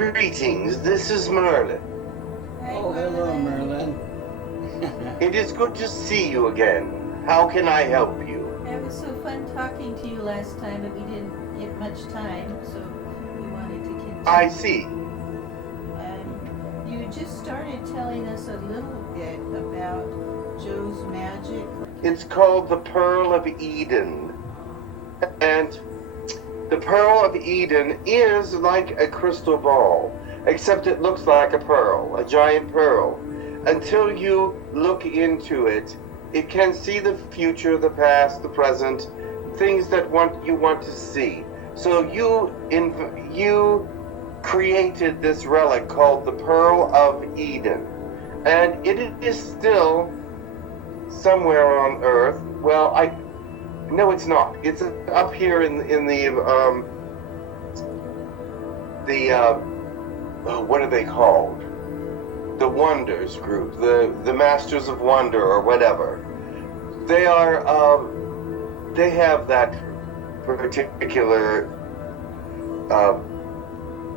Greetings, this is Merlin. Hi, Oh, hello, Merlin. It is good to see you again. How can I help you? It was so fun talking to you last time, but we didn't get much time, so we wanted to continue. I see. You just started telling us a little bit about Joe's magic. It's called the Pearl of Eden. And the Pearl of Eden is like a crystal ball, except it looks like a pearl, a giant pearl. Until you look into it, it can see the future, the past, the present, things that you want to see. So you created this relic called the Pearl of Eden, and it is still somewhere on Earth. Well, no, it's not. It's up here in the what are they called? The Wonders group, the Masters of Wonder or whatever. They have that particular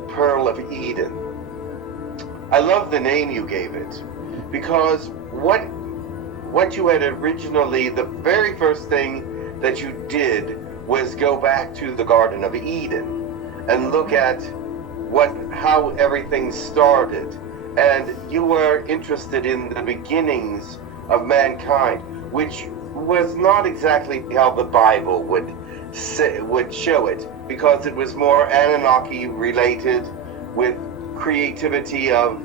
Pearl of Eden. I love the name you gave it, because what you had originally, the very first thing that you did was go back to the Garden of Eden and look at how everything started. And you were interested in the beginnings of mankind, which was not exactly how the Bible would show it, because it was more Anunnaki related, with creativity of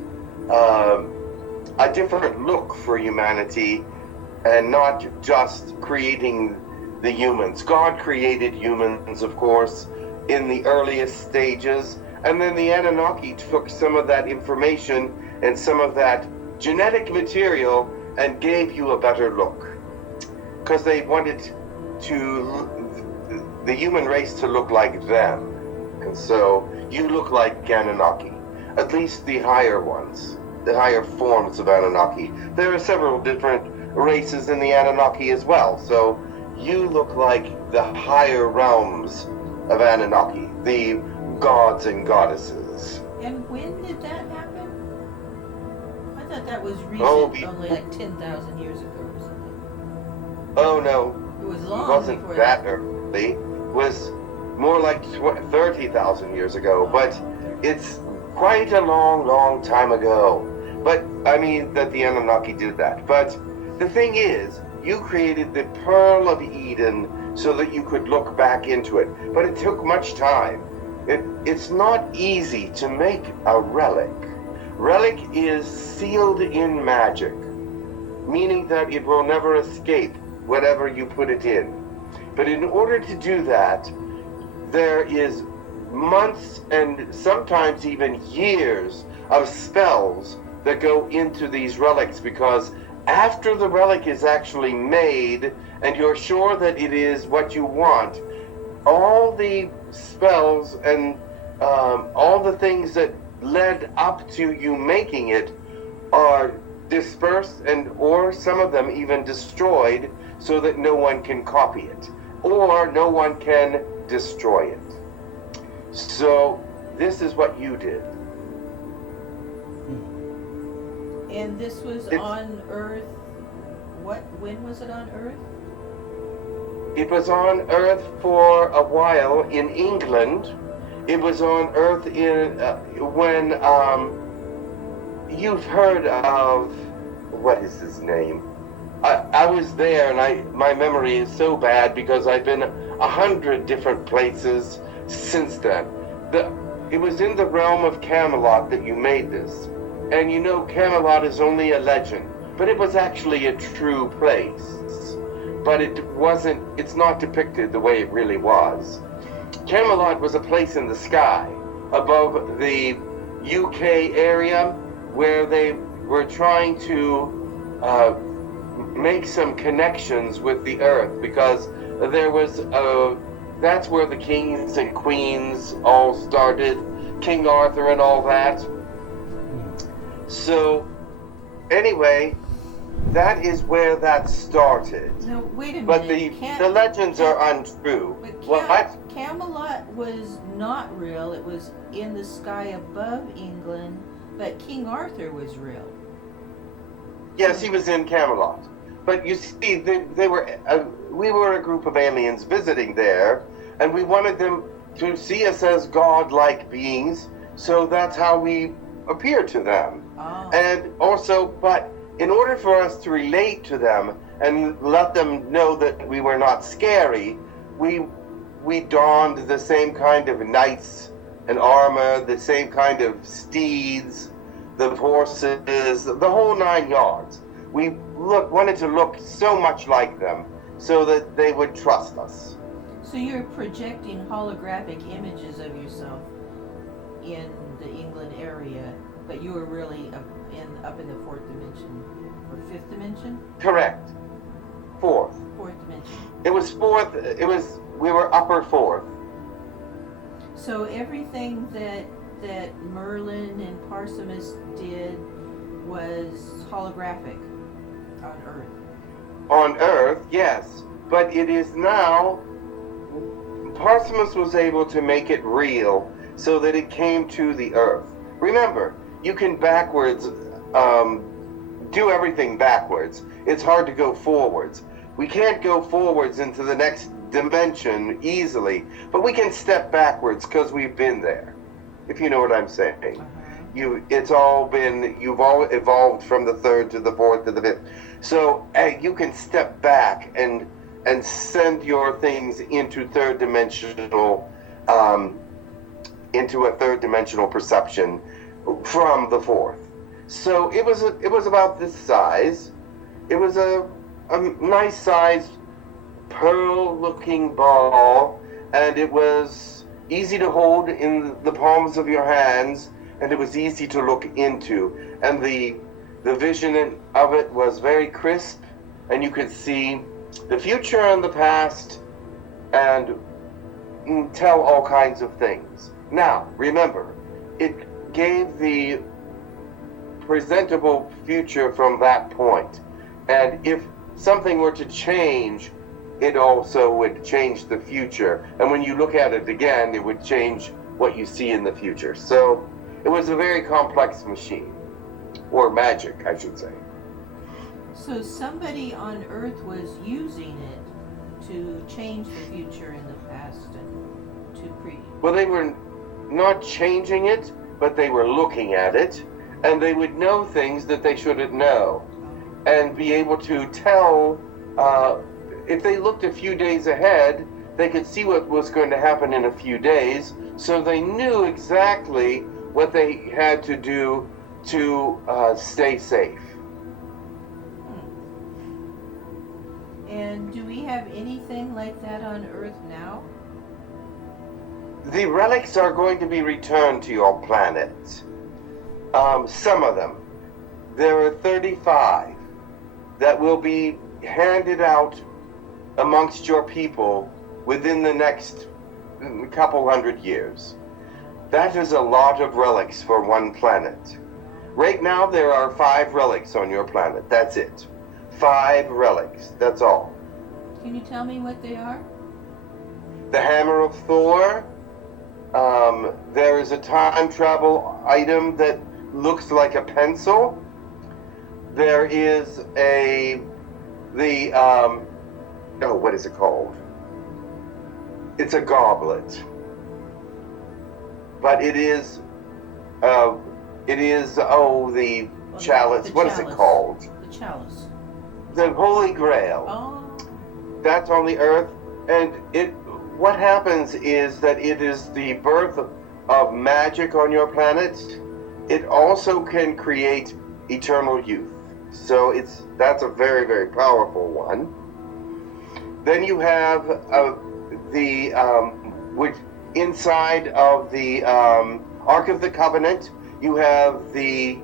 a different look for humanity, and not just creating the humans. God created humans, of course, in the earliest stages, and then the Anunnaki took some of that information and some of that genetic material and gave you a better look, because they wanted the human race to look like them. And so you look like Anunnaki, at least the higher ones, the higher forms of Anunnaki. There are several different races in the Anunnaki as well, so you look like the higher realms of Anunnaki, the gods and goddesses. And when did that happen? I thought that was recent, only like 10,000 years ago or something. Oh no, it was long. It wasn't before that early. It was more like 30,000 years ago, but it's quite a long time ago. But I mean that the Anunnaki did that. But the thing is, you created the Pearl of Eden so that you could look back into it. But it took much time. It's not easy to make a relic. Relic is sealed in magic, meaning that it will never escape whatever you put it in. But in order to do that, there is months and sometimes even years of spells that go into these relics, because after the relic is actually made and you're sure that it is what you want, all the spells and all the things that led up to you making it are dispersed, and or some of them even destroyed, so that no one can copy it or no one can destroy it. So this is what you did. And this was on Earth. When was it on Earth? It was on Earth for a while in England. It was on Earth when you've heard of, what is his name? I was there, and my memory is so bad because I've been 100 different places since then. It was in the realm of Camelot that you made this. And you know, Camelot is only a legend, but it was actually a true place. But it's not depicted the way it really was. Camelot was a place in the sky above the UK area where they were trying to make some connections with the earth, because there was that's where the kings and queens all started, King Arthur and all that. So anyway, That is where that started. No, wait a minute. But the legends are untrue. But What? Camelot was not real. It was in the sky above England, but King Arthur was real. Yes, he was in Camelot. But you see, they were. We were a group of aliens visiting there, and we wanted them to see us as god-like beings. So that's how we appear to them. Oh. And also, but in order for us to relate to them and let them know that we were not scary, we donned the same kind of knights and armor, the same kind of steeds, the horses, the whole 9 yards. We wanted to look so much like them so that they would trust us. So you're projecting holographic images of yourself in the England area, but you were really up in the fourth dimension or fifth dimension? Correct. Fourth. Fourth dimension. It was fourth. We were upper fourth. So everything that Merlin and Parsimus did was holographic on Earth. On Earth, yes, but it is now. Parsimus was able to make it real so that it came to the Earth. Remember, you can backwards do everything backwards. It's hard to go forwards. We can't go forwards into the next dimension easily, but we can step backwards because we've been there. If you know what I'm saying. You've all evolved from the third to the fourth to the fifth. So you can step back and send your things into into a third dimensional perception from the fourth. So it was about this size. It was a nice sized pearl-looking ball, and it was easy to hold in the palms of your hands, and it was easy to look into. And the vision of it was very crisp, and you could see the future and the past, and tell all kinds of things. Now, remember, it gave the presentable future from that point. And if something were to change, it also would change the future. And when you look at it again, it would change what you see in the future. So it was a very complex machine, or magic, I should say. So somebody on Earth was using it to change the future and the past and to Well, they were not changing it, but they were looking at it, and they would know things that they shouldn't know, and be able to tell, if they looked a few days ahead, they could see what was going to happen in a few days, so they knew exactly what they had to do to stay safe. And do we have anything like that on Earth now? The relics are going to be returned to your planet. Some of them. There are 35 that will be handed out amongst your people within the next couple hundred years. That is a lot of relics for one planet. Right now there are 5 relics on your planet. That's it. 5 relics. That's all. Can you tell me what they are? The Hammer of Thor. There is a time travel item that looks like a pencil. There is what is it called? It's a goblet. But it is the chalice. What is it called? The chalice. The Holy Grail. Oh. That's on the Earth, and what happens is that it is the birth of magic on your planet. It also can create eternal youth. So that's a very, very powerful one. Then you have which inside of the Ark of the Covenant, you have the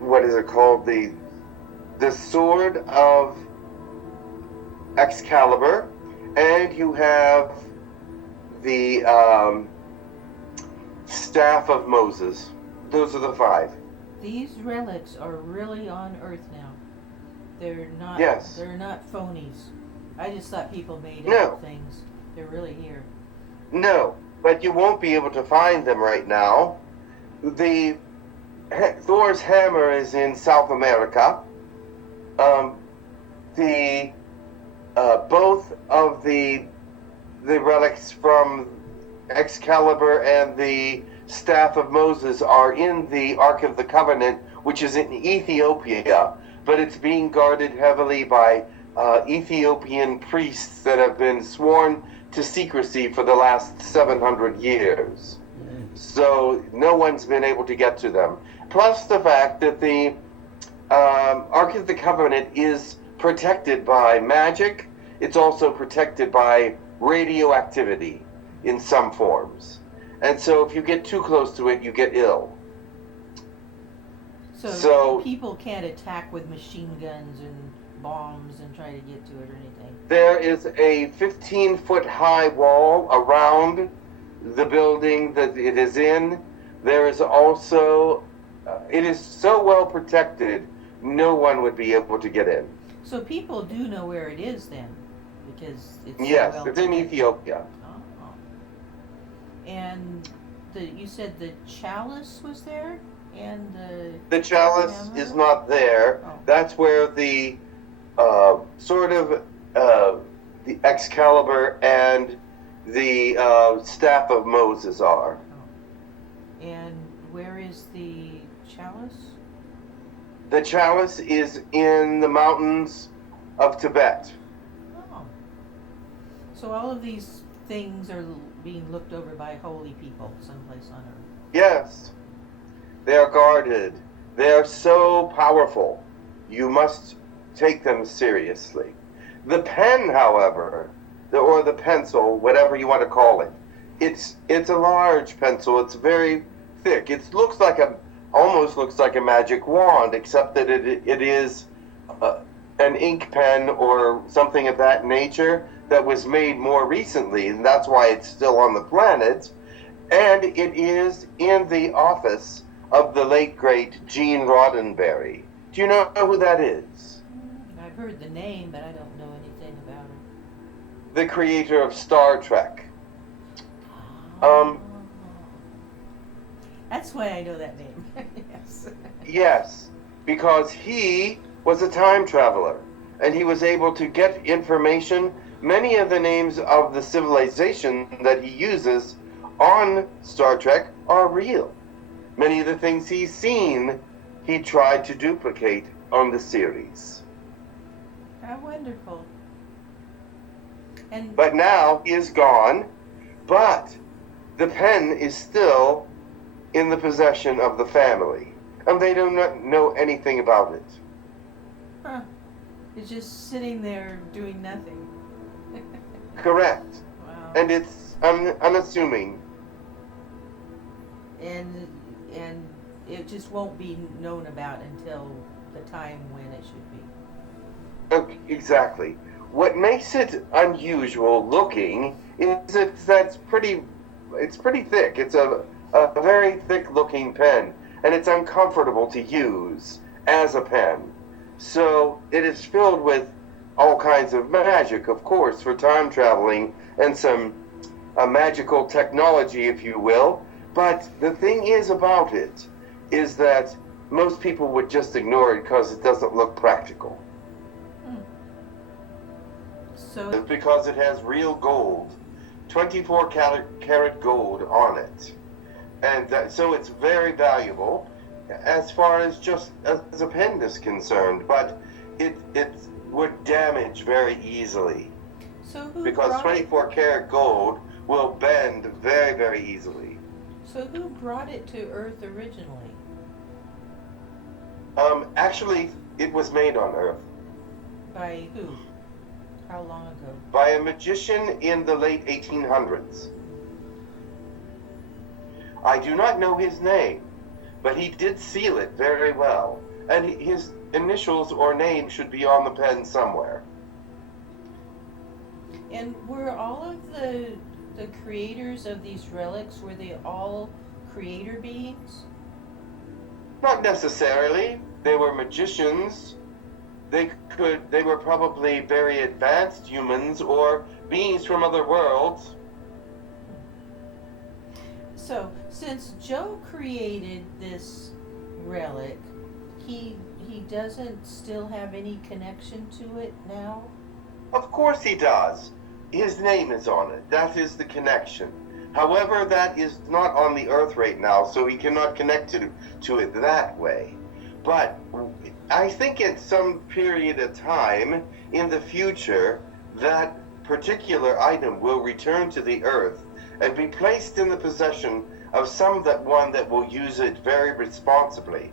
what is it called? The Sword of Excalibur, and you have the Staff of Moses. Those are the 5. these relics are really on Earth now. They're not. Yes. They're not phonies. I just thought people made No. up things. They're really here. No, but you won't be able to find them right now. The Thor's hammer is in South America. The both of the relics from Excalibur and the Staff of Moses are in the Ark of the Covenant, which is in Ethiopia, but it's being guarded heavily by Ethiopian priests that have been sworn to secrecy for the last 700 years. So no one's been able to get to them. Plus the fact that the Ark of the Covenant is protected by magic. It's also protected by radioactivity in some forms. And so if you get too close to it, you get ill. So people can't attack with machine guns and bombs and try to get to it or anything. There is a 15-foot high wall around the building that it is in. There is also, it is so well protected, no one would be able to get in. So people do know where it is then, because it's Yes, so well it's in protected. Ethiopia. Oh. And you said the chalice was there, and The chalice hammer? is not there. Oh. That's where the the Excalibur and the Staff of Moses are. And where is the chalice? The chalice is in the mountains of Tibet. Oh. So all of these things are being looked over by holy people someplace on Earth. Yes, they are guarded. They are so powerful. You must take them seriously. The pen, however, or the pencil, whatever you want to call it, it's a large pencil. It's very thick. It looks like almost looks like a magic wand, except that it is an ink pen or something of that nature that was made more recently, and that's why it's still on the planet. And it is in the office of the late great Gene Roddenberry. Do you know who that is? I've heard the name, but I don't know anything about it. The creator of Star Trek. That's why I know that name. Yes. Yes, because he was a time traveler, and he was able to get information. Many of the names of the civilization that he uses on Star Trek are real. Many of the things he's seen, he tried to duplicate on the series. How wonderful. And But now he is gone, but the pen is still in the possession of the family, and they do not know anything about it. huh, it's just sitting there doing nothing. Correct. Wow. And it's unassuming. And it just won't be known about until the time when it should be. Okay, exactly. What makes it unusual looking is it's pretty thick. It's a very thick looking pen, and it's uncomfortable to use as a pen. So it is filled with all kinds of magic, of course, for time traveling and some magical technology, if you will. But the thing is about it is that most people would just ignore it because it doesn't look practical. So Because it has real gold, 24 karat gold on it. And so it's very valuable as far as just as a pen is concerned, but it would damage very easily who because brought 24 karat gold will bend very, very easily. So who brought it to Earth originally? Actually, it was made on Earth By who? How long ago? by a magician in the late 1800s. I do not know his name, but he did seal it very well, and his initials or name should be on the pen somewhere. And were all of the creators of these relics, were they all creator beings? Not necessarily. They were magicians. They were probably very advanced humans or beings from other worlds. So, since Joe created this relic, he doesn't still have any connection to it now? Of course he does. His name is on it. That is the connection. However, that is not on the earth right now, so he cannot connect to it that way. But I think at some period of time in the future, that particular item will return to the earth and be placed in the possession of one that will use it very responsibly.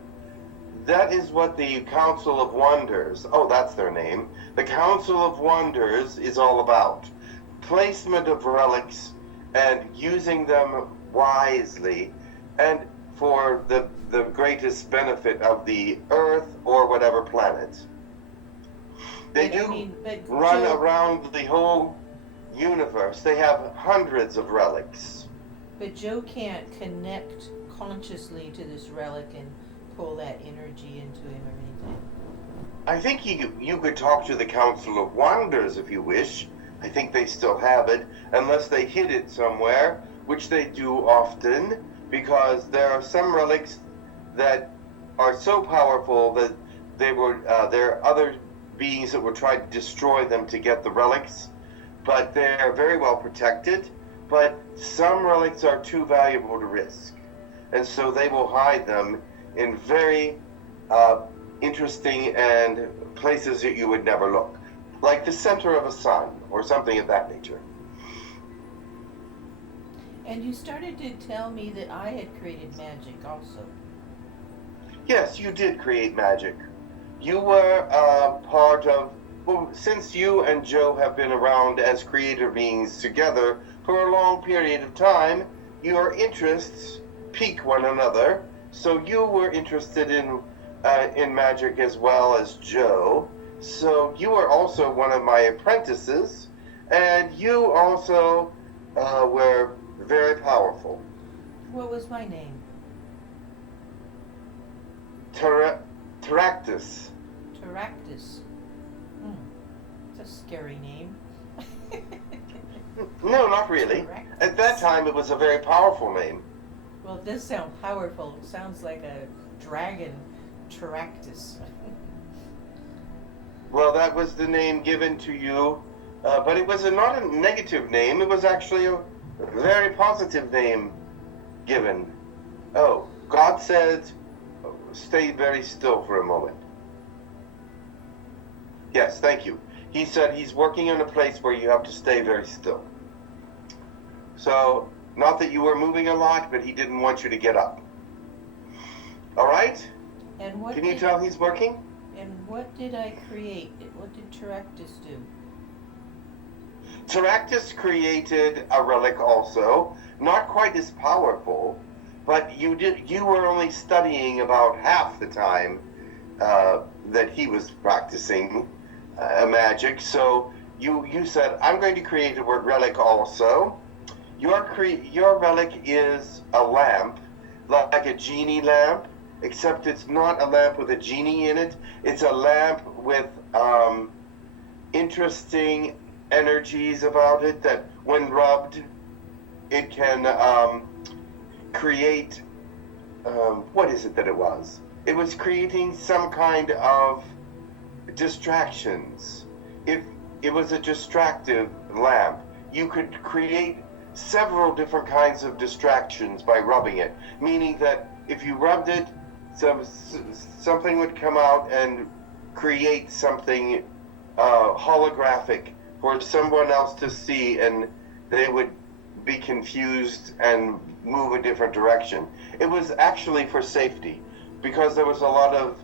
That is what the Council of Wonders, oh, that's their name, the Council of Wonders is all about. Placement of relics and using them wisely and for the greatest benefit of the Earth or whatever planet. They run around the whole universe. They have hundreds of relics. But Joe can't connect consciously to this relic and pull that energy into him or anything. I think you could talk to the Council of Wonders if you wish. I think they still have it, unless they hid it somewhere, which they do often, because there are some relics that are so powerful that there are other beings that will try to destroy them to get the relics, but they are very well protected. But some relics are too valuable to risk, and so they will hide them in very interesting and places that you would never look, like the center of a sun or something of that nature. And you started to tell me that I had created magic also. Yes, you did create magic. You were part of, well, since you and Joe have been around as creator beings together for a long period of time, your interests pique one another. So you were interested in magic as well as Joe. So you were also one of my apprentices, and you also were very powerful. What was my name? Teractus. Teractus. It's a scary name. No, not really. Teractus. At that time, it was a very powerful name. Well, it does sound powerful. It sounds like a dragon. Teractus. Well, that was the name given to you, but it was not a negative name. It was actually a very positive name given. Oh, God said, stay very still for a moment. Yes, thank you. He said he's working in a place where you have to stay very still. So, not that you were moving a lot, but he didn't want you to get up. All right? And what Can you tell he's working? And what did I create? What did Teractus do? Teractus created a relic also, not quite as powerful, but you were only studying about half the time that he was practicing magic. So you said, I'm going to create a relic also. Your relic is a lamp, like a genie lamp, except it's not a lamp with a genie in it. It's a lamp with interesting energies about it that when rubbed, it can create, what is it that it was? It was creating some kind of distractions. If it was a distractive lamp, you could create several different kinds of distractions by rubbing it, meaning that if you rubbed it, something would come out and create something holographic for someone else to see, and they would be confused and move a different direction. It was actually for safety, because there was a lot of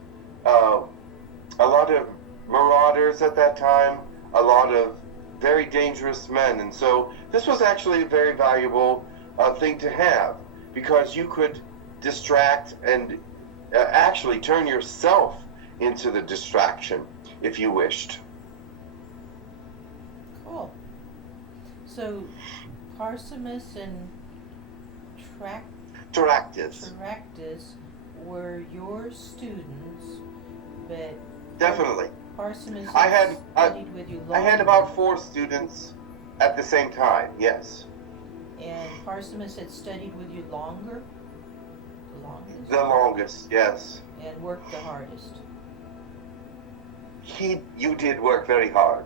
marauders at that time, a lot of very dangerous men, and so this was actually a very valuable thing to have, because you could distract and actually turn yourself into the distraction if you wished. Cool. So, Parsimus and Teractus were your students, but Definitely. Parsimus I had had studied with you longer. I had about 4 students at the same time. Yes. And Parsimus had studied with you longer? The longest? The longest, yes. And worked the hardest. You did work very hard.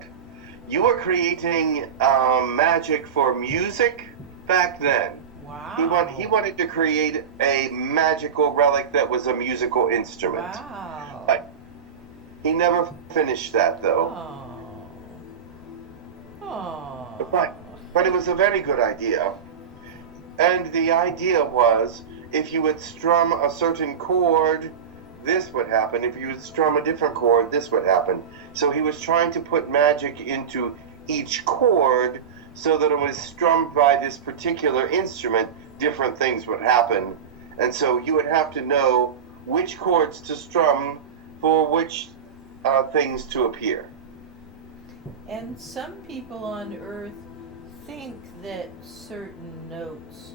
You were creating magic for music back then. Wow. He wanted to create a magical relic that was a musical instrument. Wow. But he never finished that, though. Oh. But it was a very good idea. And the idea was, if you would strum a certain chord, this would happen. If you would strum a different chord, this would happen. So he was trying to put magic into each chord so that it was strummed by this particular instrument, different things would happen. And so you would have to know which chords to strum for which things to appear. And some people on Earth think that certain notes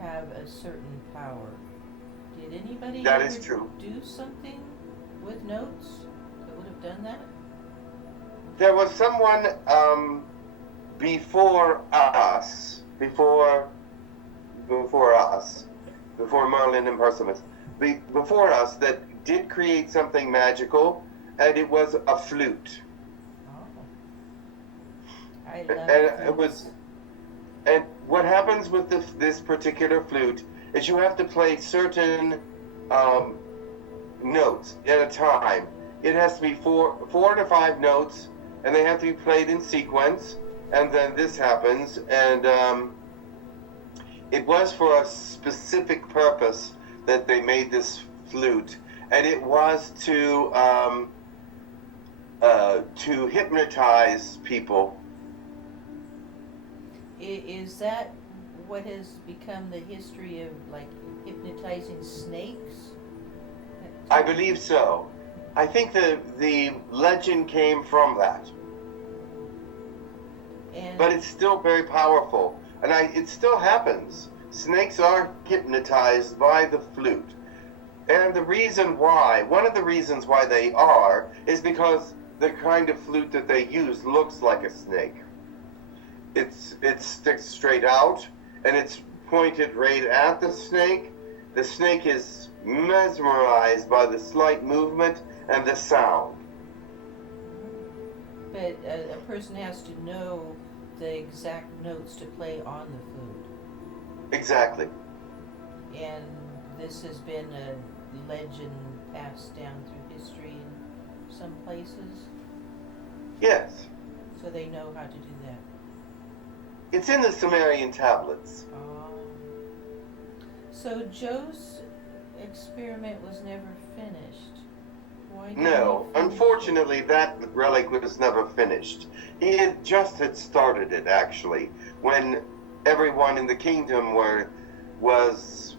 have a certain power. Did anybody That ever is true. do something with notes that would have done that? There was someone before us, before Merlin and Perseus, before us, that did create something magical, and it was a flute. Oh. I love flutes. And what happens with this particular flute is you have to play certain notes at a time. It has to be four to five notes, and they have to be played in sequence. And then this happens, and it was for a specific purpose that they made this flute, and it was to hypnotize people. Is that what has become the history of, like, hypnotizing snakes? I believe so. I think the legend came from that. But it's still very powerful, and it still happens. Snakes are hypnotized by the flute. And one of the reasons why they are, is because the kind of flute that they use looks like a snake. It sticks straight out, and it's pointed right at the snake. The snake is mesmerized by the slight movement and the sound. But a person has to know the exact notes to play on the flute. Exactly. And this has been a legend passed down through history in some places? Yes. So they know how to do that. It's in the Sumerian tablets. So Joe's experiment was never finished. Why No, unfortunately, that relic was never finished. He had started it, actually, when everyone in the kingdom was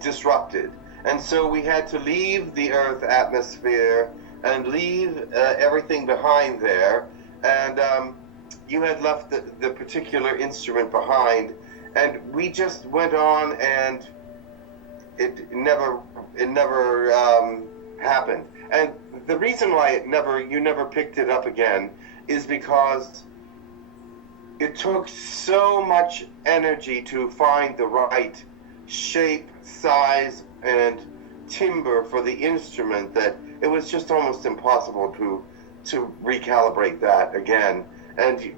disrupted. And so we had to leave the Earth atmosphere and leave everything behind there. And you had left the particular instrument behind, and we just went on, and it never happened. And the reason why you never picked it up again is because it took so much energy to find the right shape, size, and timbre for the instrument that it was just almost impossible to recalibrate that again. And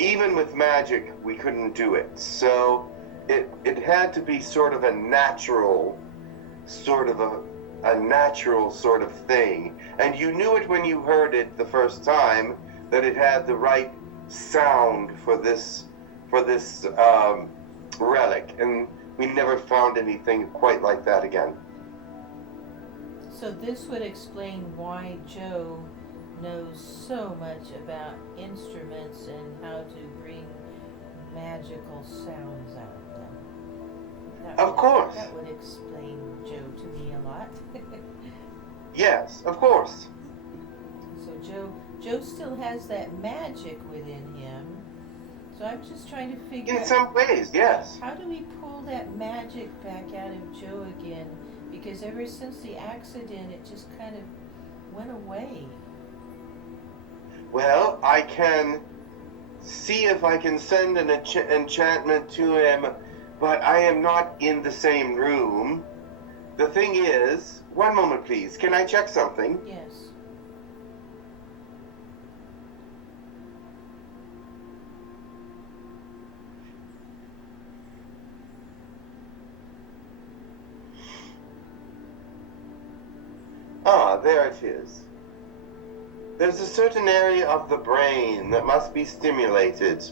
even with magic, we couldn't do it. So it had to be sort of a natural sort of thing. And you knew it when you heard it the first time, that it had the right sound for this relic. And we never found anything quite like that again. So this would explain why Joe knows so much about instruments and how to bring magical sounds out of them. Of course. That would explain Joe to me a lot. Yes, of course. So Joe still has that magic within him. So I'm just trying to figure out. In some ways, yes. How do we pull that magic back out of Joe again because ever since the accident, it just kind of went away. Well, I can see if I can send an enchantment to him, but I am not in the same room. The thing is, one moment please, can I check something? Yes. Ah, there it is. There's a certain area of the brain that must be stimulated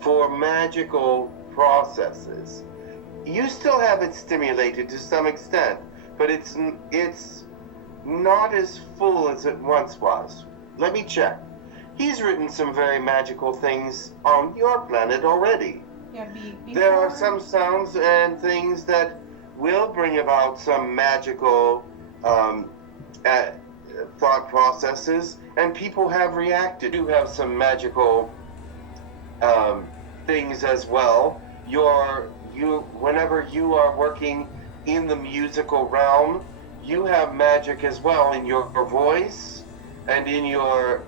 for magical processes. You still have it stimulated to some extent, but it's not as full as it once was. Let me check. He's written some very magical things on your planet already. Yeah, There are before- some sounds and things that will bring about some magical thought processes, and people have reacted. You have some magical things as well. Whenever you are working in the musical realm, you have magic as well in your voice and in your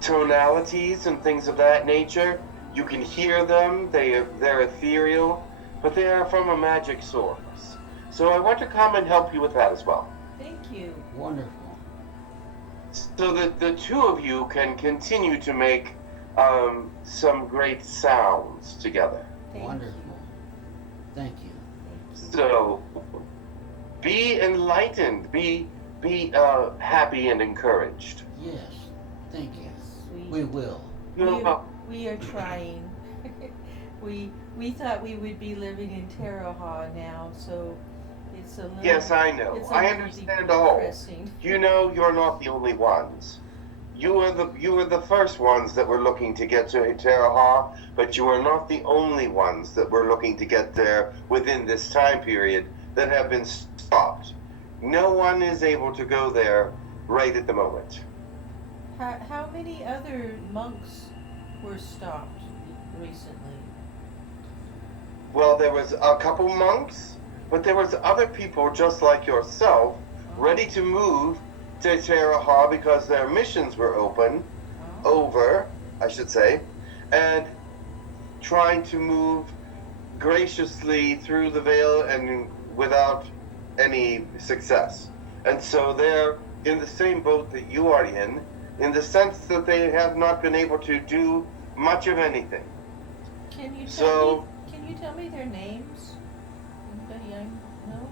tonalities and things of that nature. You can hear them. They're ethereal, but they are from a magic source. So I want to come and help you with that as well. Thank you. Wonderful. So that the two of you can continue to make some great sounds together. Thank Wonderful. Thank you. So be enlightened, be happy and encouraged. Yes. Thank you. Yes, We will. we are trying. we thought we would be living in Taraha now, so it's a little. Yes, I know. It's a I little understand all. depressing. You know, you're not the only ones. You were the first ones that were looking to get to Taraha, but you are not the only ones that were looking to get there within this time period that have been stopped. No one is able to go there right at the moment. How many other monks were stopped recently? Well, there was a couple monks, but there was other people just like yourself ready to move to Taraha because their missions were over, I should say, and trying to move graciously through the veil and without any success. And so they're in the same boat that you are in the sense that they have not been able to do much of anything. Can you tell me their names? Anybody I know?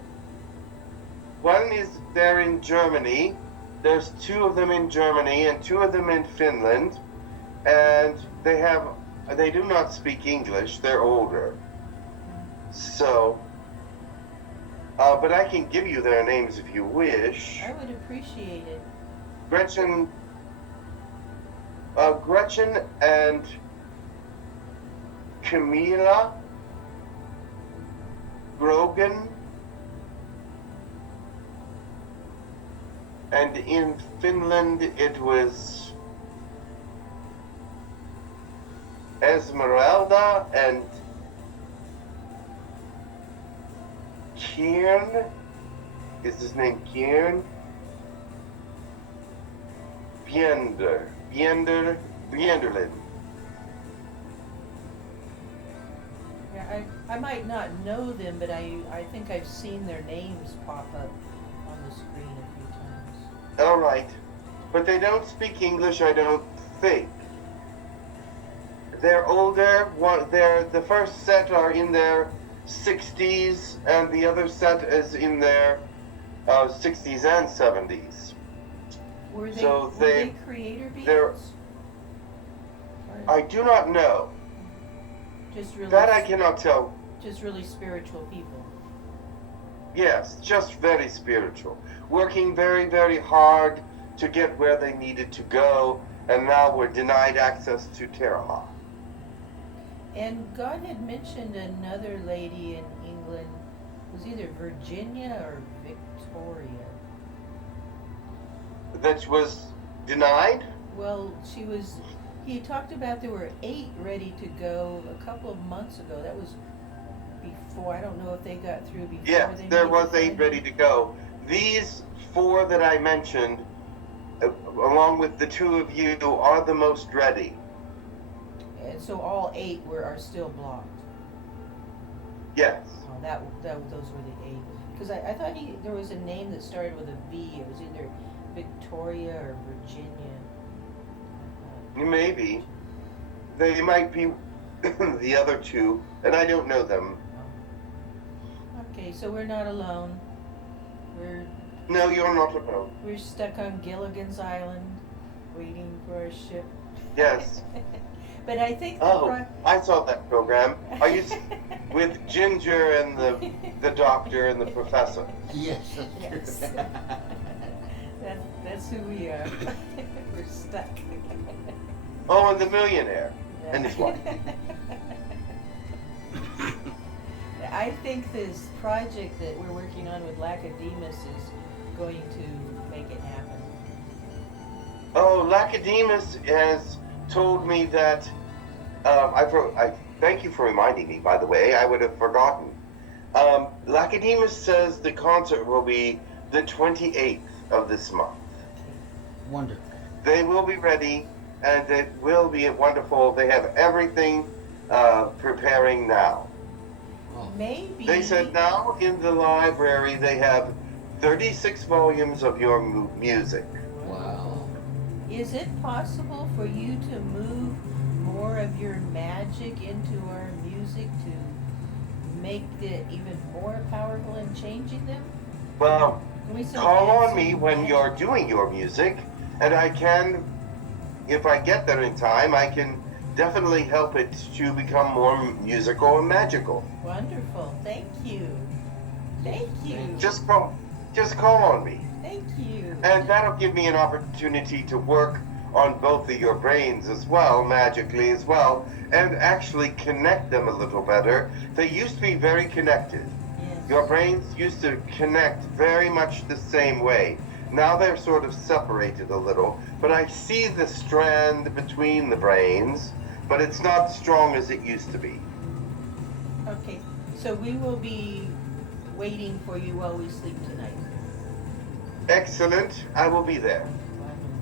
One is there in Germany. There's two of them in Germany and two of them in Finland, and they do not speak English. They're older. So, but I can give you their names if you wish. I would appreciate it. Gretchen and Camilla Grogan. And in Finland, it was Esmeralda and Kiern. Is his name Kiern? Bjenderlin. Yeah, I might not know them, but I think I've seen their names pop up on the screen a few times. All right, but they don't speak English, I don't think. They're older. The first set are in their 60s, and the other set is in their 60s and 70s. Were they, So were they creator they're- beings? I do not know. Just really, That I cannot tell. just really spiritual people. Yes, just very spiritual. Working very, very hard to get where they needed to go, and now we're denied access to Taraha. And God had mentioned another lady in England. It was either Virginia or Victoria. That was denied? Well, he talked about there were 8 ready to go a couple of months ago. That was before. I don't know if they got through before Yes, they there made was the 8 final. ready to go. These 4 that I mentioned, along with the 2 of you, are the most ready. And so all 8 are still blocked. Yes. Oh, those were the 8. Because I thought there was a name that started with a V. It was either Victoria or Virginia. Maybe. They might be the other 2, and I don't know them. Okay, so we're not alone. No, you're not alone. We're stuck on Gilligan's Island, waiting for our ship. Yes. But I think I saw that program. Are you with Ginger and the doctor and the professor? Yes, that's Yes. true. That's who we are. We're stuck. Oh, and the millionaire and his wife. I think this project that we're working on with Lacedemus is going to make it happen. Oh, Lacedemus has told me that. I thank you for reminding me. By the way, I would have forgotten. Lacedemus says the concert will be the 28th of this month. Wonderful. They will be ready, and it will be wonderful. They have everything preparing now. Oh, Maybe. They said now in the library they have 36 volumes of your music. wow. Is it possible for you to move more of your magic into our music to make it even more powerful in changing them? Well, Can we call on add me some when magic? you're doing your music, and I can, if I get there in time, I can definitely help it to become more musical and magical. Wonderful. Thank you. Thank you. Just call on me. Thank you. And that'll give me an opportunity to work on both of your brains as well, magically as well, and actually connect them a little better. They used to be very connected. Yes. Your brains used to connect very much the same way. Now they're sort of separated a little, but I see the strand between the brains, but it's not strong as it used to be. Okay, so we will be waiting for you while we sleep tonight. Excellent. I will be there.